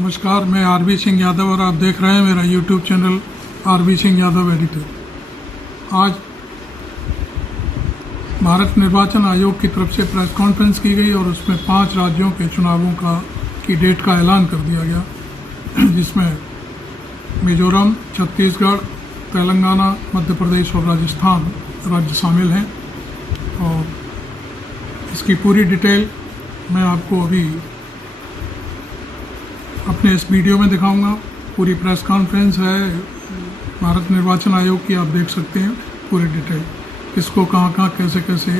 नमस्कार, मैं आरबी सिंह यादव और आप देख रहे हैं मेरा YouTube channel RB Singh Yadav editor. आज भारत निर्वाचन आयोग की तरफ से प्रेस कॉन्फ्रेंस की गई और उसमें 5 राज्यों के चुनावों की डेट का ऐलान कर दिया गया, जिसमें मिजोरम, छत्तीसगढ़, तेलंगाना, मध्य प्रदेश और राजस्थान राज्य शामिल हैं। और इसकी पूरी डिटेल मैं आपको अभी अपने इस वीडियो में दिखाऊंगा। पूरी प्रेस कॉन्फ्रेंस है भारत निर्वाचन आयोग की, आप देख सकते हैं पूरी डिटेल, किसको कहाँ कहाँ कैसे कैसे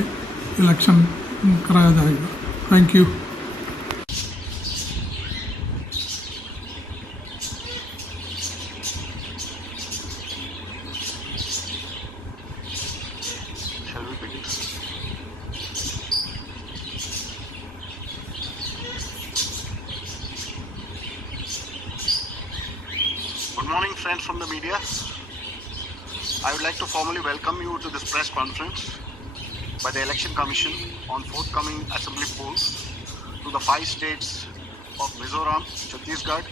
इलेक्शन कराया जाएगा। Thank you. Good morning, friends from the media. I would like to formally welcome you to this press conference by the Election Commission on forthcoming assembly polls to the 5 states of Mizoram, Chhattisgarh,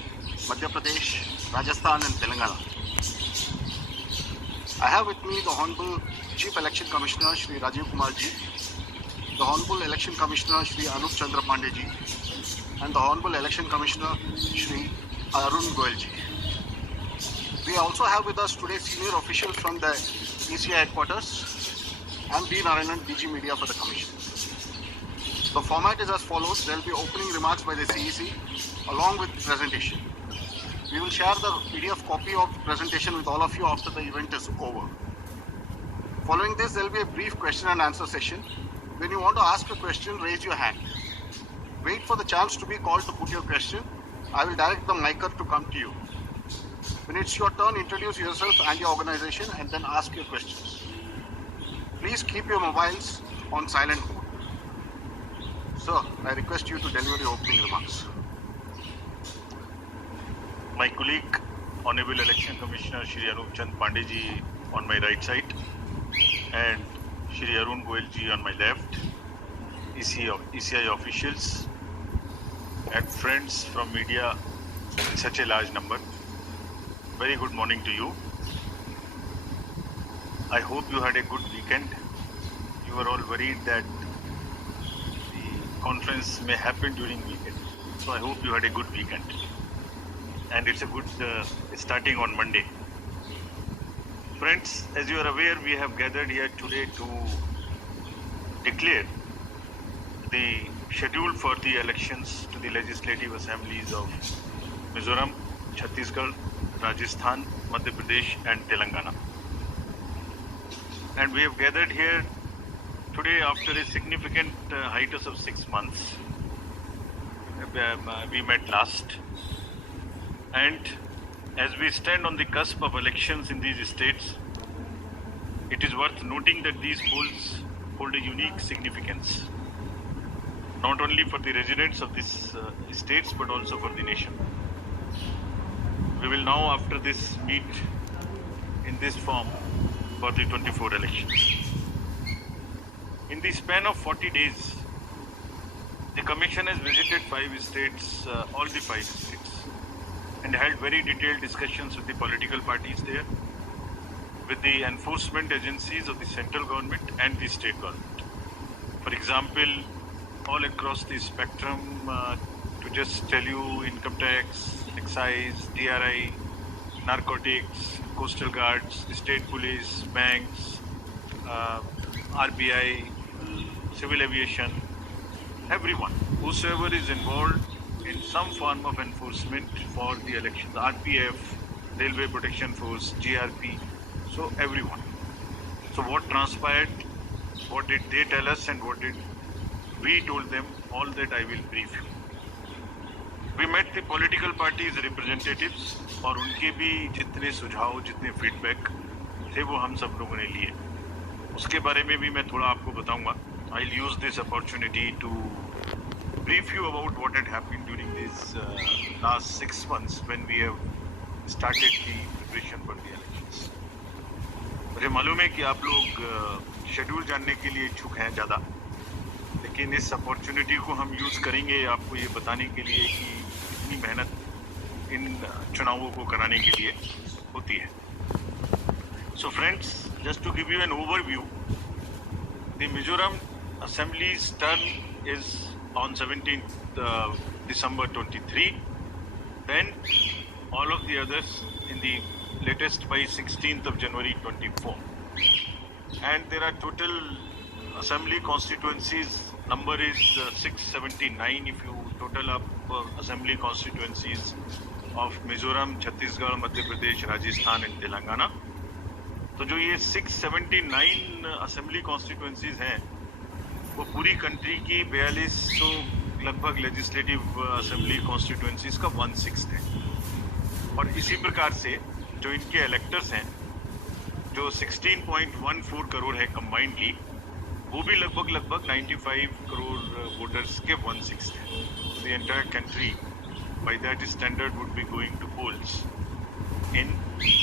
Madhya Pradesh, Rajasthan and Telangana. I have with me the Honorable Chief Election Commissioner Shri Rajiv Kumar ji, the Honorable Election Commissioner Shri Anup Chandra Pandey ji, and the Honorable Election Commissioner Shri Arun Goel ji. We also have with us today senior officials from the ECI headquarters and B. Narayanan, DG Media for the Commission. The format is as follows. There will be opening remarks by the CEC along with presentation. We will share the PDF copy of the presentation with all of you after the event is over. Following this, there will be a brief question and answer session. When you want to ask a question, raise your hand. Wait for the chance to be called to put your question. I will direct the micer to come to you. When it's your turn, introduce yourself and your organization and then ask your questions. Please keep your mobiles on silent mode. Sir, I request you to deliver your opening remarks. My colleague, Honorable Election Commissioner Shri Anup Chandra Pandey ji on my right side and Shri Arun Goel ji on my left, ECI officials and friends from media in such a large number. Very good morning to you. I hope you had a good weekend. You were all worried that the conference may happen during weekend. So I hope you had a good weekend. And it's a good starting on Monday. Friends, as you are aware, we have gathered here today to declare the schedule for the elections to the legislative assemblies of Mizoram, Chhattisgarh, Rajasthan, Madhya Pradesh and Telangana. And we have gathered here today after a significant hiatus of 6 months. We met last. And as we stand on the cusp of elections in these states, it is worth noting that these polls hold a unique significance, not only for the residents of these states but also for the nation. We will now, after this, meet in this form for the 24 elections. In the span of 40 days, the Commission has visited 5 states, all the 5 states, and held very detailed discussions with the political parties there, with the enforcement agencies of the central government and the state government. For example, all across the spectrum, to just tell you, income tax, excise, DRI, narcotics, coastal guards, state police, banks, RBI, civil aviation, everyone, whosoever is involved in some form of enforcement for the elections, RPF, Railway Protection Force, GRP, so everyone. So what transpired, what did they tell us and what did we told them, all that I will brief you. We met the political parties representatives और उनके भी जितने सुझाव, जितने feedback थे वो हम सब लोगों ने लिए. उसके बारे में भी मैं थोड़ा आपको बताऊंगा. I'll use this opportunity to brief you about what had happened during these last 6 months when we have started the preparation for the elections. मुझे मालूम है कि आप लोग शेड्यूल जानने के लिए इच्छुक हैं ज़्यादा, लेकिन इस अपॉर्चुनिटी को हम यूज़ करेंगे आपको ये बताने के लिए कि इतनी मेहनत इन चुनावों को कराने के लिए होती है. So friends, just to give you an overview, the Mizoram Assembly's term is on 17th December 23. Then all of the others in the latest by 16th of January 24. And there are total assembly constituencies, number is 679 if you total up assembly constituencies of Mizoram, Chhattisgarh, Madhya Pradesh, Rajasthan and Telangana. तो जो ये 679 assembly constituencies हैं वो पूरी country की 4200 लगभग legislative assembly constituencies का 1/6 है. और इसी प्रकार से जो इनके इलेक्टर्स हैं जो 16.14 करोड़ है कंबाइंडली, वो भी लगभग 95 करोड़ वोटर्स के 1/6 है. The entire country by that standard would be going to polls in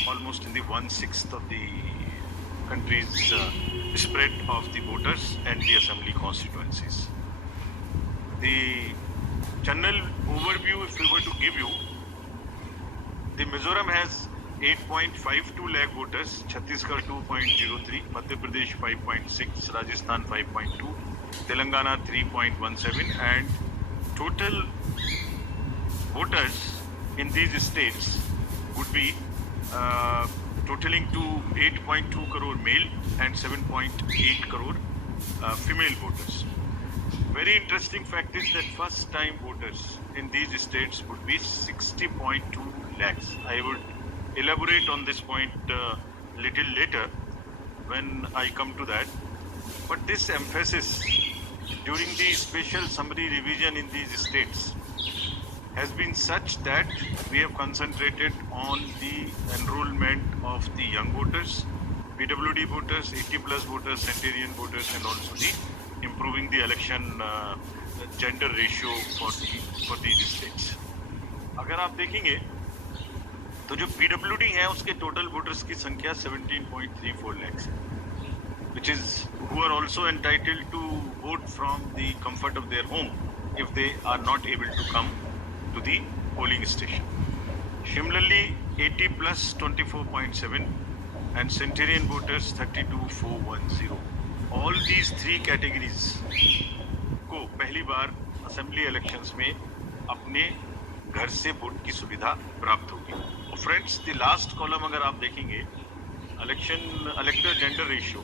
almost in the 1/6 of the country's spread of the voters and the assembly constituencies. The general overview, if we were to give you, the Mizoram has 8.52 lakh voters, Chhattisgarh 2.03, Madhya Pradesh 5.6, Rajasthan 5.2, Telangana 3.17, and total voters in these states would be totaling to 8.2 crore male and 7.8 crore female voters. Very interesting fact is that first time voters in these states would be 60.2 lakhs. I would elaborate on this point little later when I come to that. But this emphasis during the special summary revision in these states has been such that we have concentrated on the enrollment of the young voters, PWD voters, 80+ voters, centenarian voters, and also the improving the election gender ratio for these states. अगर आप देखेंगे तो जो PWD है उसके total voters की संख्या 17.34 lakhs है, which is who are also entitled to vote from the comfort of their home if they are not able to come to the polling station. Similarly, 80+ 24.7 and centenarian voters 32,410. All these three categories को पहली बार assembly elections में अपने घर से vote की सुविधा प्राप्त होगी. और फ्रेंड्स, द लास्ट कॉलम अगर आप देखेंगे इलेक्टर जेंडर रेशियो,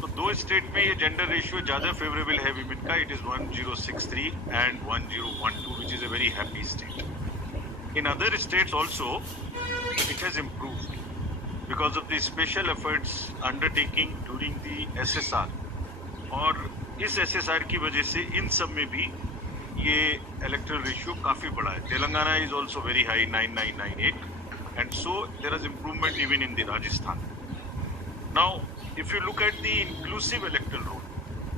तो दो स्टेट में ये जेंडर रेशियो ज़्यादा फेवरेबल है विमेन का. It is 1063 and 1012, which is a very happy state. In other states also it has improved because of the special efforts undertaking during the SSR. और इस SSR की वजह से इन सब में भी ये इलेक्टरल रेशियो काफ़ी बड़ा है. Telangana is also very high 9998, and so there is improvement even in the Rajasthan. Now if you look at the inclusive electoral roll,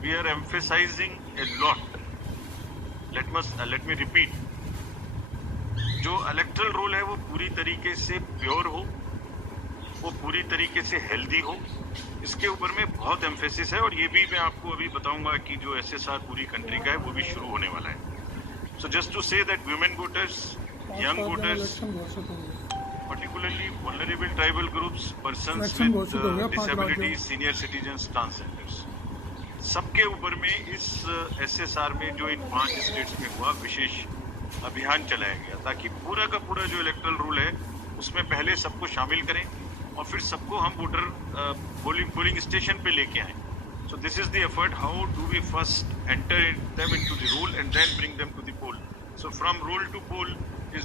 we are emphasizing a lot. Let me repeat. जो electoral roll है वो पूरी तरीके से pure हो, वो पूरी तरीके से हेल्दी हो, इसके ऊपर में बहुत एम्फेसिस है. और ये भी मैं आपको अभी बताऊंगा कि जो SSR पूरी कंट्री का है वो भी शुरू होने वाला है. So just to say that women voters, young voters, particularly vulnerable tribal groups, persons with disabilities, senior citizens, transgenders, सबके ऊपर में इस SSR में जो इन 5 स्टेट्स में हुआ विशेष अभियान चलाया गया ताकि पूरा का पूरा जो इलेक्टरल रूल है उसमें पहले सबको शामिल करें और फिर सबको हम वोटर पोलिंग स्टेशन पे लेके आएं. So this is the effort. How do we first enter them into the roll and then bring them to the poll? So from roll to poll is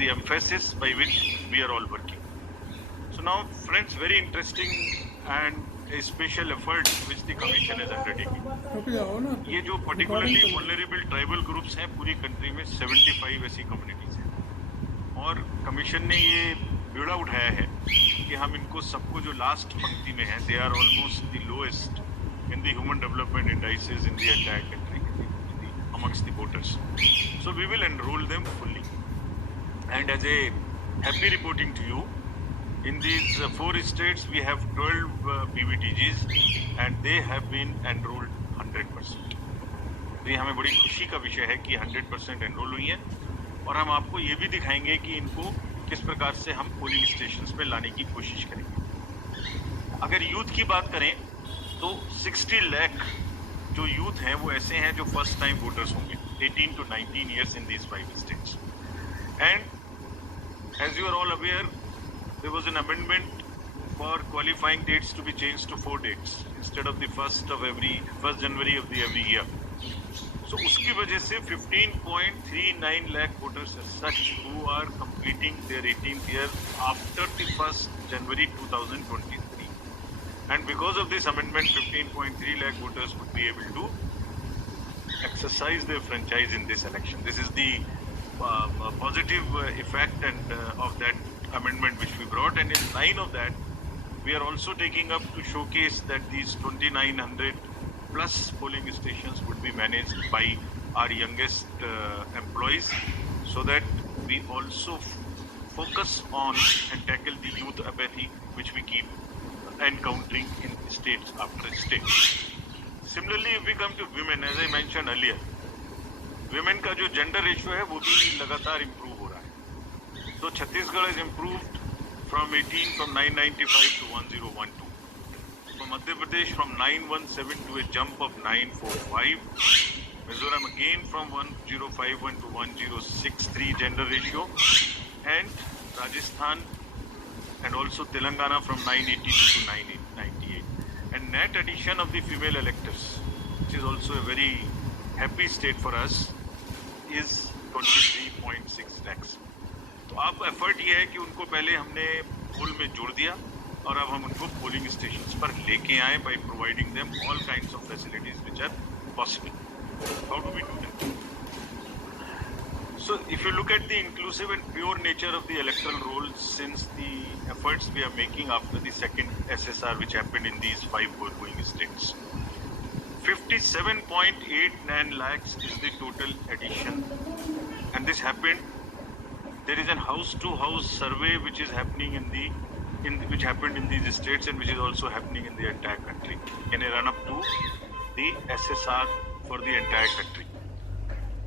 the emphasis by which we are all working. So now, friends, very interesting and a special effort which the commission is undertaking. ये जो particularly vulnerable tribal groups हैं पूरी country में 75 ऐसी communities हैं और commission ने ये बीड़ा उठाया है कि हम इनको सबको जो लास्ट पंक्ति में है, they are almost the lowest in the human development indices in the entire country amongst the voters. So we will enroll them fully. And as a happy reporting to you, in these 4 states we have 12 PVTGs and they have been enrolled 100%. तो ये हमें बड़ी खुशी का विषय है कि 100% enrol हुई हैं और हम आपको ये भी दिखाएंगे कि इनको किस प्रकार से हम पोलिंग स्टेशंस पे लाने की कोशिश करेंगे। अगर यूथ की बात करें तो 60 लाख जो यूथ हैं वो ऐसे हैं जो फर्स्ट टाइम वोटर्स होंगे 18 to 19 years in these 5 states. And as you are all aware, there was an amendment for qualifying dates to be changed to 4 dates instead of the 1st January of the every year. So उसकी वजह से 15.39 lakh voters as such who are completing their 18th year after the 1st January 2023. And because of this amendment, 15.3 lakh voters would be able to exercise their franchise in this election. This is the positive effect and of that amendment which we brought, and in line of that we are also taking up to showcase that these 2900 plus polling stations would be managed by our youngest employees, so that we also focus on and tackle the youth apathy which we keep encountering in states after state. Similarly, if we come to women, as I mentioned earlier, women का जो gender ratio है वो भी लगातार improve हो रहा है। तो Chhattisgarh has improved from 995 to 1012. For Madhya Pradesh from 917 to a jump of 945. Mizoram again from 1051 to 1063 gender ratio, and Rajasthan and also Telangana from 982 to 998. And net addition of the female electors, which is also a very happy state for us, is 23.6 lakhs. तो अब effort ये है कि उनको पहले हमने पोल में जोड़ दिया और अब हम उनको पोलिंग स्टेशंस पर लेके आए by providing them all kinds of facilities which are possible. How do we do that? So if you look at the inclusive and pure nature of the electoral roll, since the efforts we are making after the second SSR which happened in these 5 foregoing states, 57.89 lakhs is the total addition, and this happened. There is a house-to-house survey which is happening which happened in these states and which is also happening in the entire country in a run-up to the SSR for the entire country.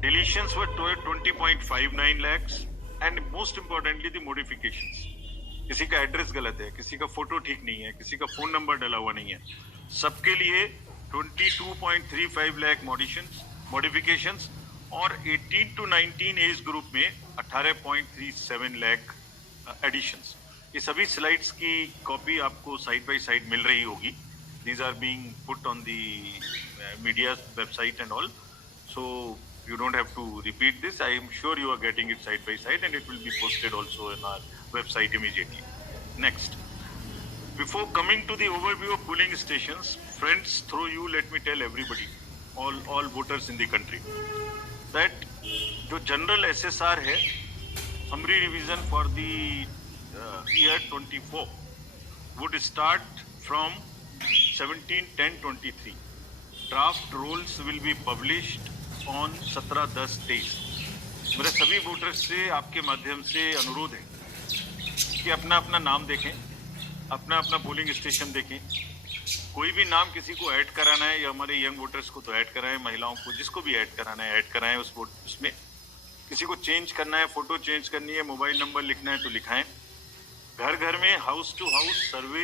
Deletions were 20.59 lakhs, and most importantly the modifications. किसी का address गलत है, किसी का photo ठीक नहीं है, किसी का फोन नंबर डला हुआ नहीं है, सबके लिए 22.35 लाख मॉडिफिकेशंस और 18 to 19 एज ग्रुप में 18.37 लाख एडिशंस। ये सभी स्लाइड्स की कॉपी आपको साइड बाय साइड मिल रही होगी। These are being put on the media website and all, so you don't have to repeat this. I am sure you are getting it side by side, and it will be posted also in our website immediately. Next, before coming to the overview of polling stations, friends, through you, let me tell everybody, all voters in the country, that जो general SSR है, summary revision for the year 24 would start from 17/10/23. Draft rolls will be published on 17/10/23. मेरे सभी voters से आपके माध्यम से अनुरोध है कि अपना अपना नाम देखें, अपना अपना पोलिंग स्टेशन देखें। कोई भी नाम किसी को ऐड कराना है या हमारे यंग वोटर्स को तो ऐड कराएं, महिलाओं को जिसको भी ऐड कराना है ऐड कराएं उसमें। किसी को चेंज करना है, फोटो चेंज करनी है, मोबाइल नंबर लिखना है तो लिखाएं। घर घर में house to house survey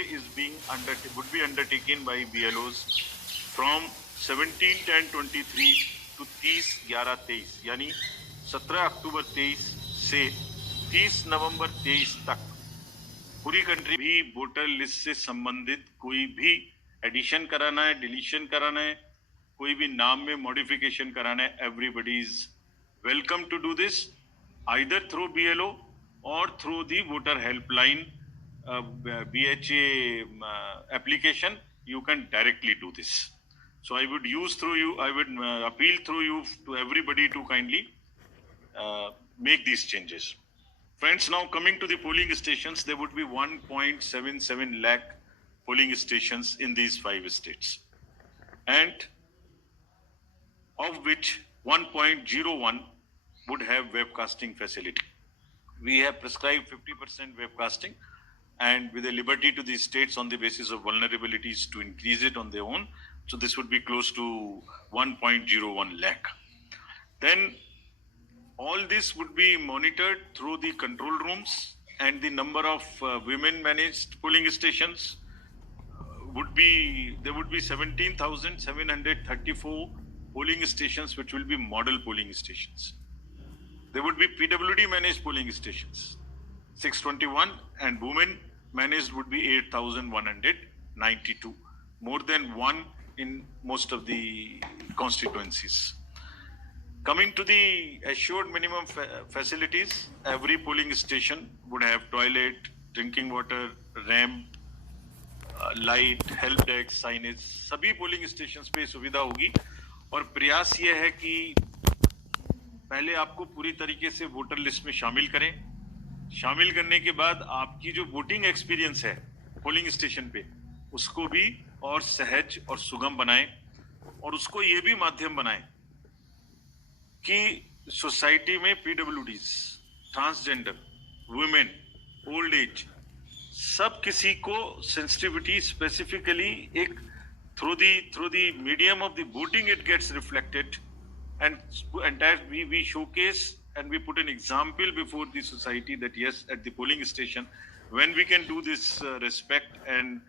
would be undertaken by BLOs from 17/10/23 to 30/11/23, यानी 17 अक्टूबर 23 से 30 नवंबर 23 तक पूरी कंट्री भी वोटर लिस्ट से संबंधित कोई भी एडिशन कराना है, डिलीशन कराना है, कोई भी नाम में मॉडिफिकेशन कराना है, everybody is welcome to do this either through BLO or through the voter helpline BHA application. You can directly do this. So I would appeal through you to everybody to kindly make these changes. Friends, now coming to the polling stations, there would be 1.77 lakh polling stations in these 5 states, and of which 1.01 would have webcasting facility. We have prescribed 50% webcasting, and with a liberty to the states on the basis of vulnerabilities to increase it on their own. So this would be close to 1.01 lakh. Then all this would be monitored through the control rooms, and the number of women managed polling stations there would be 17,734 polling stations, which will be model polling stations. There would be PWD managed polling stations, 621, and women managed would be 8,192, more than one in most of the constituencies. Coming to the assured minimum facilities, every polling station would have toilet, drinking water, ramp, light, help desk, signage, सभी polling station पे सुविधा होगी। और प्रयास ये है कि पहले आपको पूरी तरीके से वोटर लिस्ट में शामिल करें। शामिल करने के बाद आपकी जो वोटिंग एक्सपीरियंस है पोलिंग स्टेशन पे, उसको भी और सहज और सुगम बनाएं, और उसको ये भी माध्यम बनाएं कि सोसाइटी में PwDs, transgender, women, old age, सब किसी को सेंसिटिविटी स्पेसिफिकली एक through the medium of the voting it gets reflected, and that we showcase and we put an example before the society that yes, at the polling station, when we can do this respect and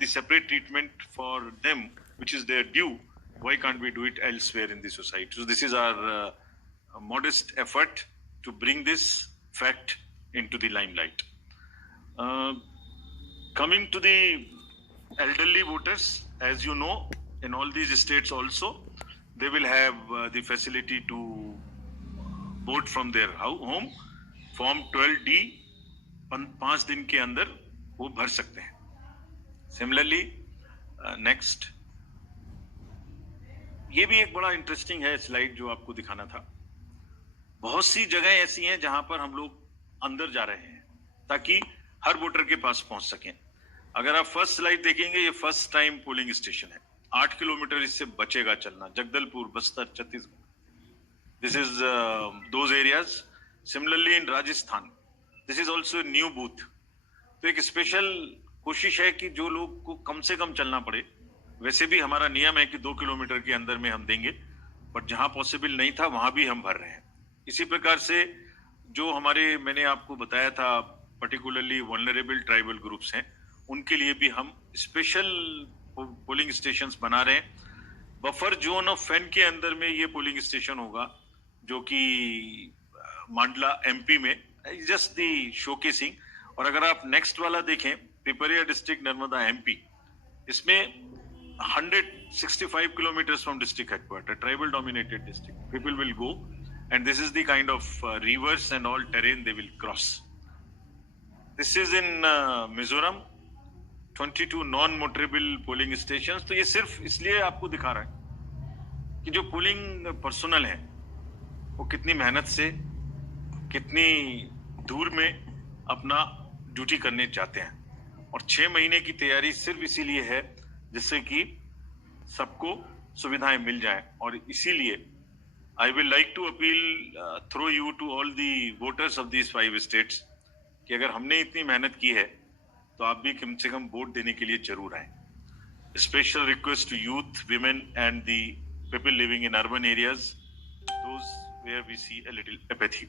the separate treatment for them, which is their due, why can't we do it elsewhere in the society? So this is our modest effort to bring this fact into the limelight. Coming to the elderly voters, as you know, in all these states also, they will have the facility to vote from their home. Form 12D 5 दिन के अंदर वो भर सकते हैं। Similarly, next, ये भी एक बड़ा इंटरेस्टिंग है स्लाइड जो आपको दिखाना था। बहुत सी जगह ऐसी हैं जहां पर हम लोग अंदर जा रहे हैं ताकि हर वोटर के पास पहुंच सकें। अगर आप फर्स्ट स्लाइड देखेंगे, ये फर्स्ट टाइम पोलिंग स्टेशन है। 8 किलोमीटर इससे बचेगा चलना, Jagdalpur, Bastar, Chhattisgarh. This is those areas. Similarly in Rajasthan, this is also new booth. तो एक स्पेशल कोशिश है कि जो लोग को कम से कम चलना पड़े। वैसे भी हमारा नियम है कि 2 किलोमीटर के अंदर में हम देंगे, बट जहां पॉसिबल नहीं था वहां भी हम भर रहे हैं। इसी प्रकार से जो हमारे, मैंने आपको बताया था, पर्टिकुलरली वल्नरेबल ट्राइबल ग्रुप्स हैं, उनके लिए भी हम स्पेशल पोलिंग स्टेशंस बना रहे हैं। बफर जोन ऑफ फैन के अंदर में ये पोलिंग स्टेशन होगा, जो कि मांडला एमपी में, जस्ट दी शोकेसिंग। और अगर आप नेक्स्ट वाला देखें, पिपरिया डिस्ट्रिक्ट, नर्मदा एमपी, इसमें 165 kilometers from district headquarters, tribal dominated district. People will go, and this is the kind of rivers and all terrain they will cross. This is in Mizoram, 22 non-motorable polling stations. तो ये सिर्फ इसलिए आपको दिखा रहा है कि जो पोलिंग पर्सनल है वो कितनी मेहनत से, कितनी दूर में अपना ड्यूटी करने जाते हैं। और 6 महीने की तैयारी सिर्फ इसीलिए है जिससे कि सबको सुविधाएं मिल जाएं। और इसीलिए I will like to appeal through you to all the voters of these 5 states कि अगर हमने इतनी मेहनत की है तो आप भी कम से कम वोट देने के लिए जरूर आए। Special request to youth, women and the people living in urban areas, those where we see a little apathy.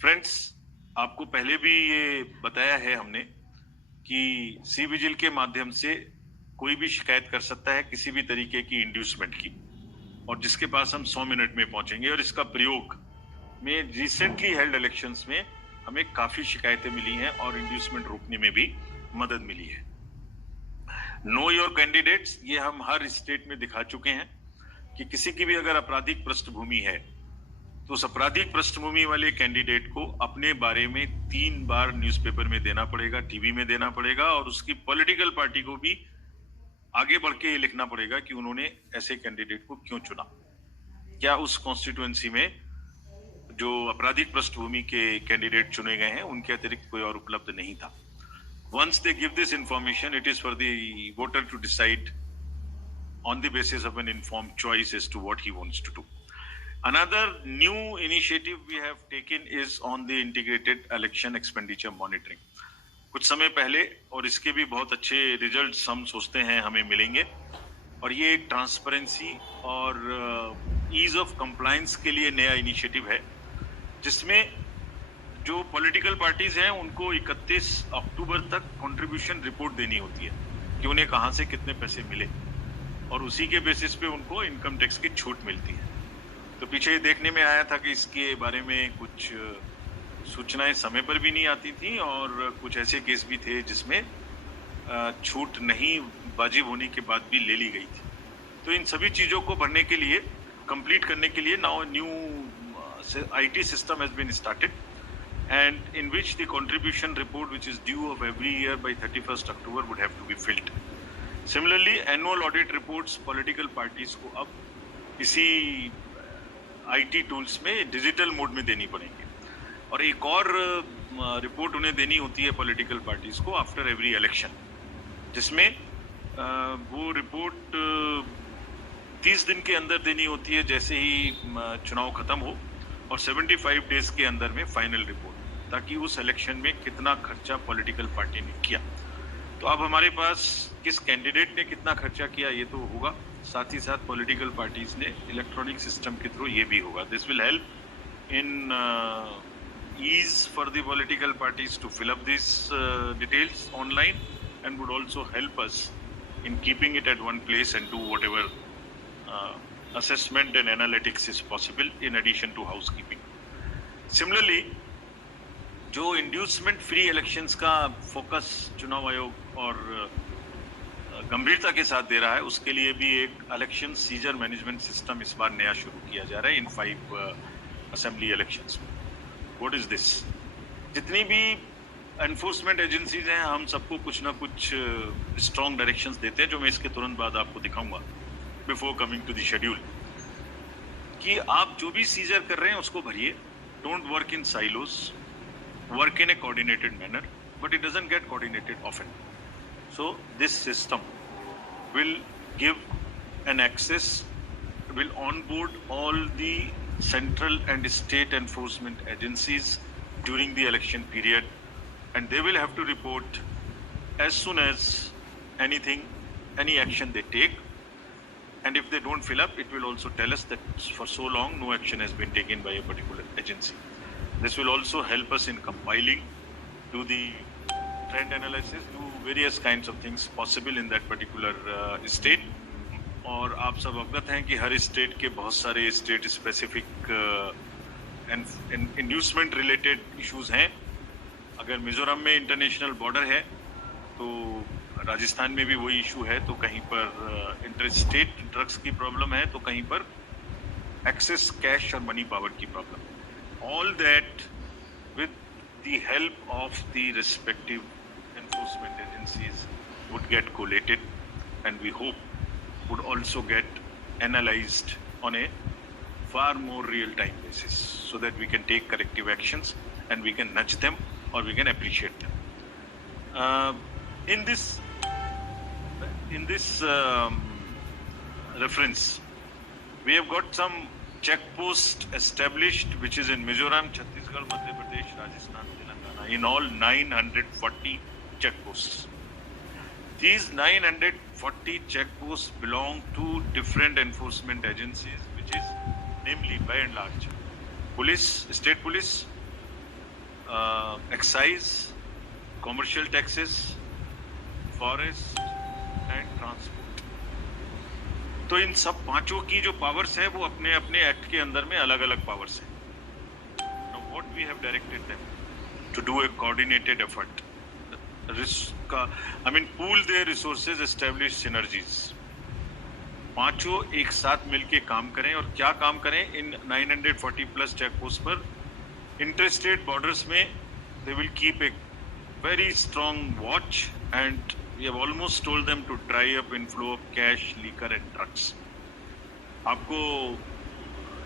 Friends, आपको पहले भी ये बताया है हमने कि सी विजिल के माध्यम से कोई भी शिकायत कर सकता है किसी भी तरीके की इंड्यूसमेंट की, और जिसके पास हम 100 मिनट में पहुंचेंगे। और इसका प्रयोग में रिसेंटली हेल्ड इलेक्शंस में हमें काफी शिकायतें मिली हैं और इंड्यूसमेंट रोकने में भी मदद मिली है। नो योर कैंडिडेट्स, ये हम हर स्टेट में दिखा चुके हैं कि किसी की भी अगर आपराधिक पृष्ठभूमि है तो उस आपराधिक पृष्ठभूमि वाले कैंडिडेट को अपने बारे में 3 बार न्यूज़पेपर में देना पड़ेगा, टीवी में देना पड़ेगा, और उसकी पॉलिटिकल पार्टी को भी आगे बढ़ के ये लिखना पड़ेगा कि उन्होंने ऐसे कैंडिडेट को क्यों चुना, क्या उस कॉन्स्टिट्यूएंसी में जो आपराधिक पृष्ठभूमि के कैंडिडेट चुने गए हैं उनके अतिरिक्त कोई और उपलब्ध नहीं था। Once they give this information, it is for the voter to decide on the basis of an informed choice as to what he wants to do. Another new initiative we have taken is on the integrated election expenditure monitoring. कुछ समय पहले, और इसके भी बहुत अच्छे results हम सोचते हैं हमें मिलेंगे, और ये एक ट्रांसपेरेंसी और ईज ऑफ कंप्लायंस के लिए नया इनिशिएटिव है, जिसमें जो पॉलिटिकल पार्टीज हैं उनको 31 अक्टूबर तक कंट्रीब्यूशन रिपोर्ट देनी होती है कि उन्हें कहां से कितने पैसे मिले, और उसी के बेसिस पे उनको इनकम टैक्स की छूट मिलती है। तो पीछे देखने में आया था कि इसके बारे में कुछ सूचनाएं समय पर भी नहीं आती थी, और कुछ ऐसे केस भी थे जिसमें छूट नहीं वाजिब होने के बाद भी ले ली गई थी। तो इन सभी चीज़ों को भरने के लिए, कंप्लीट करने के लिए now new IT system has been started, and in which the contribution report, which is due of every year by 31st October, would have to be filled. Similarly, annual audit reports political parties को अब इसी IT tools में digital mode में देनी पड़ेंगी, और एक और रिपोर्ट उन्हें देनी होती है पॉलिटिकल पार्टीज को आफ्टर एवरी इलेक्शन, जिसमें वो रिपोर्ट 30 दिन के अंदर देनी होती है जैसे ही चुनाव खत्म हो, और 75 डेज के अंदर में फाइनल रिपोर्ट, ताकि उस इलेक्शन में कितना खर्चा पॉलिटिकल पार्टी ने किया। तो अब हमारे पास किस कैंडिडेट ने कितना खर्चा किया ये तो होगा, साथ ही साथ पॉलिटिकल पार्टीज ने इलेक्ट्रॉनिक सिस्टम के थ्रू ये भी होगा। This will help in ease for the political parties to fill up these details online, and would also help us in keeping it at one place and do whatever assessment and analytics is possible in addition to housekeeping. Similarly, जो inducement free elections का focus चुनाव आयोग और गंभीरता के साथ दे रहा है, उसके लिए भी एक इलेक्शन सीजर मैनेजमेंट सिस्टम इस बार नया शुरू किया जा रहा है इन 5 असेंबली इलेक्शंस में। What is this? जितनी भी एनफोर्समेंट एजेंसीज हैं, हम सबको कुछ ना कुछ स्ट्रॉन्ग डायरेक्शंस देते हैं, जो मैं इसके तुरंत बाद आपको दिखाऊंगा before coming to the schedule, कि आप जो भी सीजर कर रहे हैं उसको भरिए। Don't work in silos, work in a coordinated manner, but it doesn't get coordinated often. So this system will give an access, will onboard all the central and state enforcement agencies during the election period, and they will have to report as soon as any action they take, and if they don't fill up, it will also tell us that for so long no action has been taken by a particular agency. This will also help us in compiling, do the trend analysis, do various kinds of things possible in that particular state. और आप सब अवगत हैं कि हर state के बहुत सारे state specific inducement related issues हैं। अगर मिजोरम में इंटरनेशनल बॉर्डर है तो राजस्थान में भी वही इशू है, तो कहीं पर इंटर स्टेट ड्रग्स की प्रॉब्लम है, तो कहीं पर एक्सेस कैश और मनी पावर की problem. All that with the help of the respective enforcement agencies would get collated, and we hope would also get analyzed on a far more real-time basis, so that we can take corrective actions and we can nudge them or we can appreciate them. In this reference, we have got some check post established, which is in Mizoram, Chhattisgarh, Madhya Pradesh, Rajasthan, Telangana, in all 940 check posts. These 940 checkposts belong to different enforcement agencies, which is namely, by and large, police, state police, excise, commercial taxes, forest and transport. तो इन सब पांचों की जो powers है वो अपने अपने act के अंदर में अलग अलग पावर्स हैं. Now what we have directed them to do a coordinated effort. Pool their resources, establish synergies. पांचों एक साथ मिलके काम करें. और क्या काम करें? इन 940 प्लस चेक पोस्ट पर इंटरस्टेट बॉर्डर्स में they will keep a very strong watch, and we have almost told them to dry up inflow of cash, liquor and drugs. आपको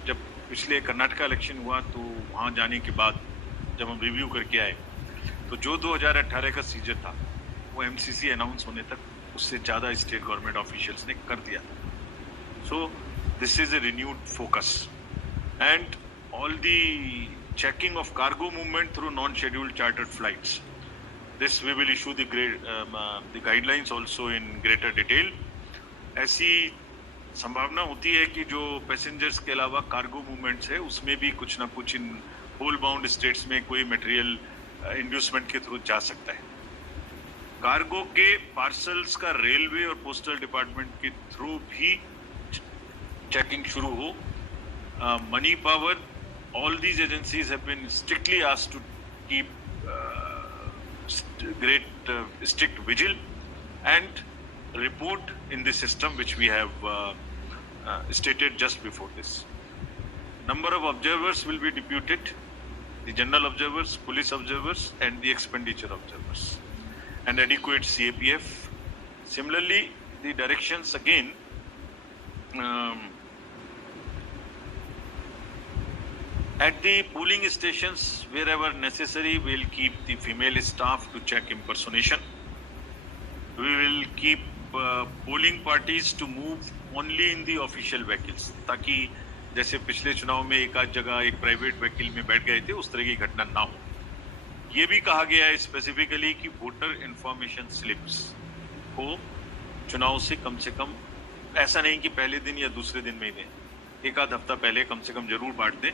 जब पिछले कर्नाटका इलेक्शन हुआ तो वहाँ जाने के बाद जब हम रिव्यू करके आए तो जो 2018 का सीजर था वो MCC अनाउंस होने तक उससे ज़्यादा स्टेट गवर्नमेंट ऑफिशियल्स ने कर दिया. So this is a renewed focus, and all the checking of cargo movement through non-scheduled chartered flights. This we will issue the guidelines also in greater detail. ऐसी संभावना होती है कि जो पैसेंजर्स के अलावा कार्गो मूवमेंट्स है उसमें भी कुछ ना कुछ इन पोल बाउंड स्टेट्स में कोई मटेरियल इंड्यूसमेंट के थ्रू जा सकता है। कार्गो के पार्सल्स का रेलवे और पोस्टल डिपार्टमेंट के थ्रू भी चेकिंग शुरू हो। Money power, all these agencies have been strictly asked to keep strict vigil and report in the system which we have stated just before this. Number of observers will be deputed, the general observers, police observers and the expenditure observers, and adequate CAPF. Similarly, the directions again at the polling stations, wherever necessary, we'll keep the female staff to check impersonation. We will keep polling parties to move only in the official vehicles, ताकि जैसे पिछले चुनाव में एक आध जगह एक private vehicle में बैठ गए थे उस तरह की घटना ना हो। ये भी कहा गया है स्पेसिफिकली कि वोटर इंफॉर्मेशन स्लिप्स को चुनाव से कम ऐसा नहीं कि पहले दिन या दूसरे दिन में ही दें, एक आध हफ्ता पहले कम से कम जरूर बांट दें,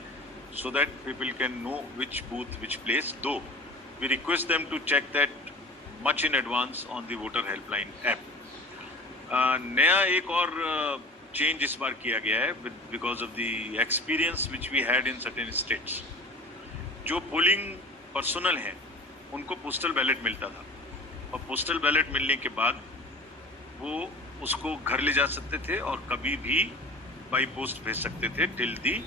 so that people can know which booth, which place. Though we request them to check that much in advance on the voter helpline app. नया एक और change इस बार किया गया है because of the experience which we had in certain states. जो polling personnel हैं उनको postal ballot मिलता था और postal ballot मिलने के बाद वो उसको घर ले जा सकते थे और कभी भी by post भेज सकते थे till the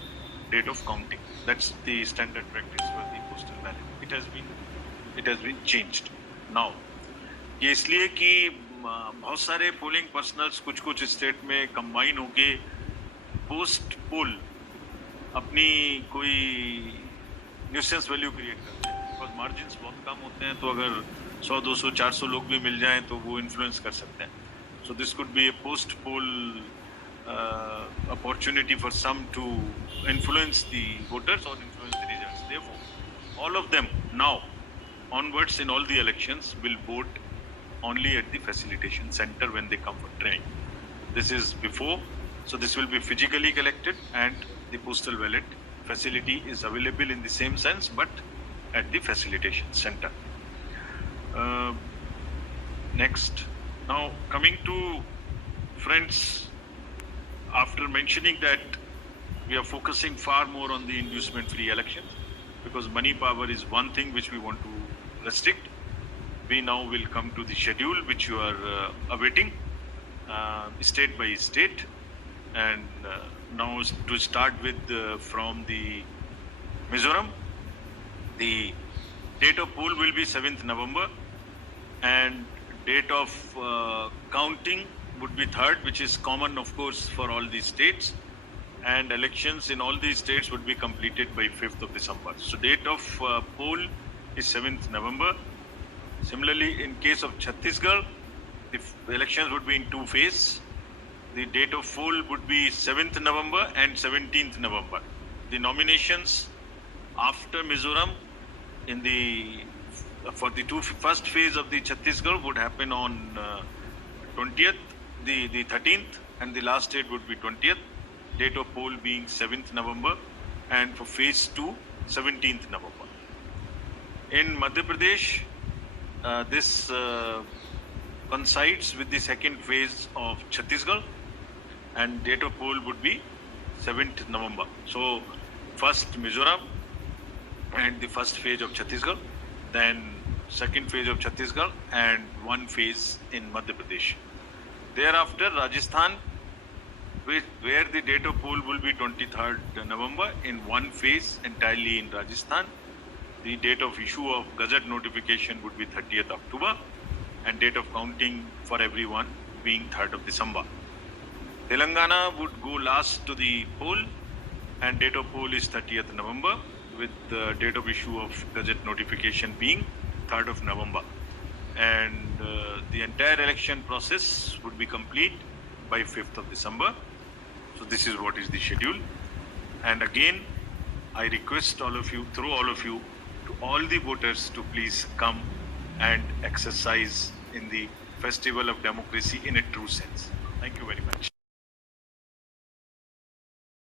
date of counting. That's the standard practice for the postal ballot. It has been changed now. ये इसलिए कि बहुत सारे पोलिंग पर्सनल्स कुछ स्टेट में कंबाइन होके पोस्ट पोल अपनी कोई न्यूसेंस वैल्यू क्रिएट करते हैं, बिकॉज मार्जिन्स बहुत कम होते हैं, तो अगर 100, 200, 400 लोग भी मिल जाएं तो वो इन्फ्लुएंस कर सकते हैं. So this could be A post pole opportunity for some to influence the voters or influence the results. Therefore, all of them now onwards in all the elections will vote only at the facilitation center when they come for training. This is before, so this will be physically collected and the postal ballot facility is available in the same sense but at the facilitation center. Next, now coming to friends, after mentioning that we are focusing far more on the inducement free elections because money power is one thing which we want to restrict, we now will come to the schedule which you are awaiting state by state, and now to start with from the Mizoram, the date of poll will be 7th November and date of counting would be 3rd, which is common of course for all these states, and elections in all these states would be completed by 5th of December. So date of poll is 7th November. Similarly, in case of Chhattisgarh, the elections would be in two phases. The date of poll would be 7th November and 17th November. The nominations after Mizoram for the first phase of the Chhattisgarh would happen on 20th, the 13th, and the last date would be 20th. Date of poll being 7th November, and for phase 2, 17th November. In Madhya Pradesh, this coincides with the second phase of Chhattisgarh, and date of poll would be 7th November. So first Mizoram and the first phase of Chhattisgarh, then second phase of Chhattisgarh and one phase in Madhya Pradesh. Thereafter Rajasthan, where the date of poll will be 23rd November in one phase entirely in Rajasthan. The date of issue of Gazette notification would be 30th October and date of counting for everyone being 3rd of December. Telangana would go last to the poll and date of poll is 30th November with the date of issue of Gazette notification being 3rd of November. And the entire election process would be complete by 5th of December. So this is what is the schedule. And again, I request all of you, through all of you, to all the voters to please come and exercise in the festival of democracy in a true sense. Thank you very much.